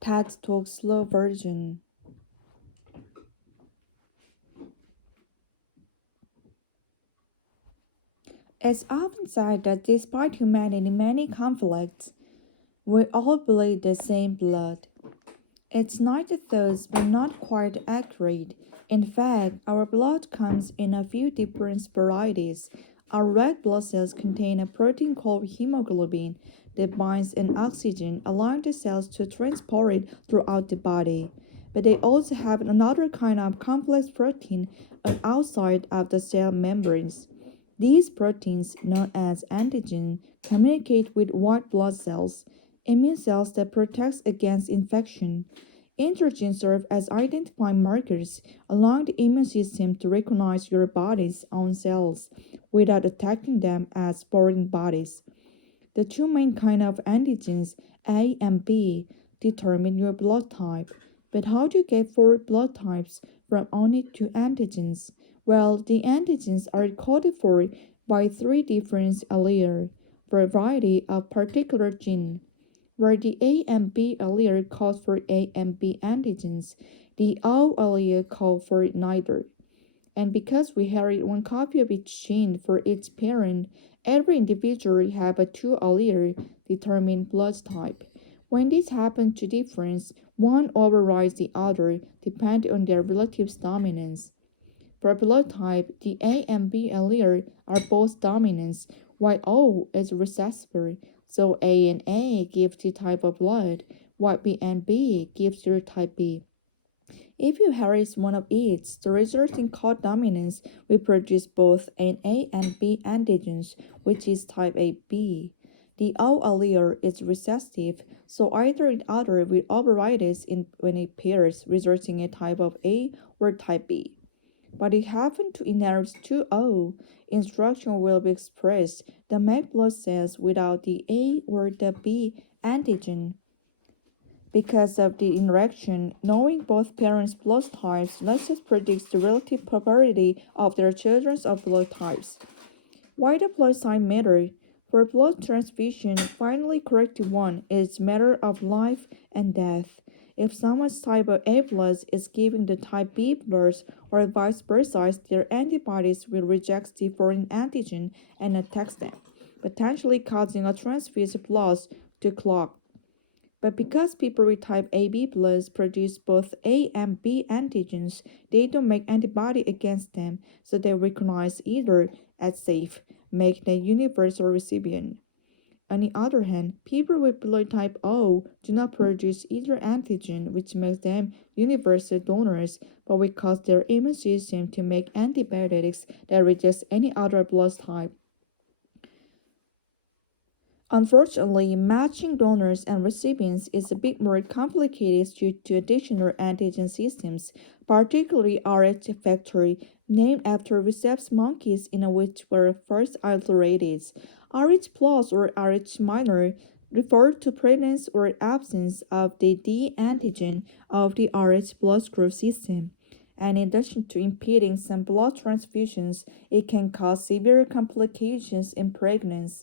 TED Talk slow version. It's often said that despite humanity's many conflicts, we all bleed the same blood. It's neither thus but not quite accurate. In fact, our blood comes in a few different varieties. Our red blood cells contain a protein called hemoglobin that binds an oxygen, allowing the cells to transport it throughout the body. But they also have another kind of complex protein outside of the cell membranes. These proteins, known as antigen, communicate with white blood cells, immune cells that protect against infection. Antigens serve as identifying markers, allowing the immune system to recognize your body's own cells without attacking them as foreign bodies. The two main kinds of antigens, A and B, determine your blood type. But how do you get four blood types from only two antigens? Well, the antigens are coded for by three different alleles for a variety of particular genes. Where the A and B allele code for A and B antigens, the O allele code for neither. And because we inherit one copy of each gene for each parent, every individual have a two allele determined blood type. When this happens to difference, one overrides the other depending on their relative dominance. For blood type, the A and B allele are both dominant, while O is recessive. So A and A gives the type of blood, while B and B gives your type B. If you inherit one of each, the resulting codominance will produce both an A and B antigens, which is type AB. The O allele is recessive, so either the other will override it when it pairs, resulting in type of A or type B. But if you happen to inherit two O, instruction will be expressed that make blood cells without the A or the B antigen. Because of the interaction, knowing both parents' blood types lets us predict the relative probability of their children's blood types. Why the blood type matter? For blood transfusion, finally corrected one is matter of life and death. If someone's type of A blood is giving the type B blood or vice versa, their antibodies will reject the foreign antigen and attack them, potentially causing a transfused blood to clog. But because people with type AB bloods produce both A and B antigens, they don't make antibody against them, so they recognize either as safe, making them universal recipient. On the other hand, people with blood type O do not produce either antigen, which makes them universal donors, but will cause their immune system to make antibiotics that reject any other blood type. Unfortunately, matching donors and recipients is a bit more complicated due to additional antigen systems, particularly Rh factory, named after rhesus monkeys in which were first isolated. Rh plus or Rh minor refer to presence or absence of the D antigen of the Rh blood group system. And in addition to impeding some blood transfusions, it can cause severe complications in pregnancy.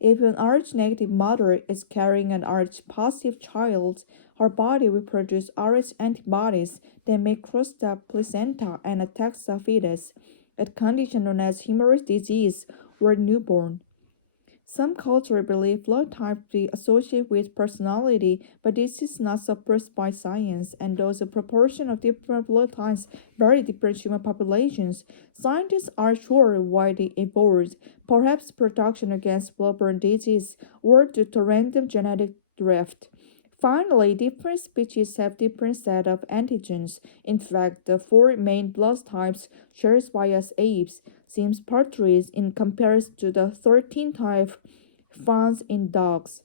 If an Rh negative mother is carrying an Rh positive child, her body will produce Rh antibodies that may cross the placenta and attack the fetus, a condition known as hemorrhage disease or newborn. Some cultures believe blood type be associated with personality, but this is not suppressed by science, and though the proportion of different blood types vary different human populations, scientists are sure why they evolved, perhaps protection against bloodborne disease or due to random genetic drift. Finally, different species have different set of antigens. In fact, the four main blood types shared by us apes seems paltry in comparison to the 13 types found in dogs.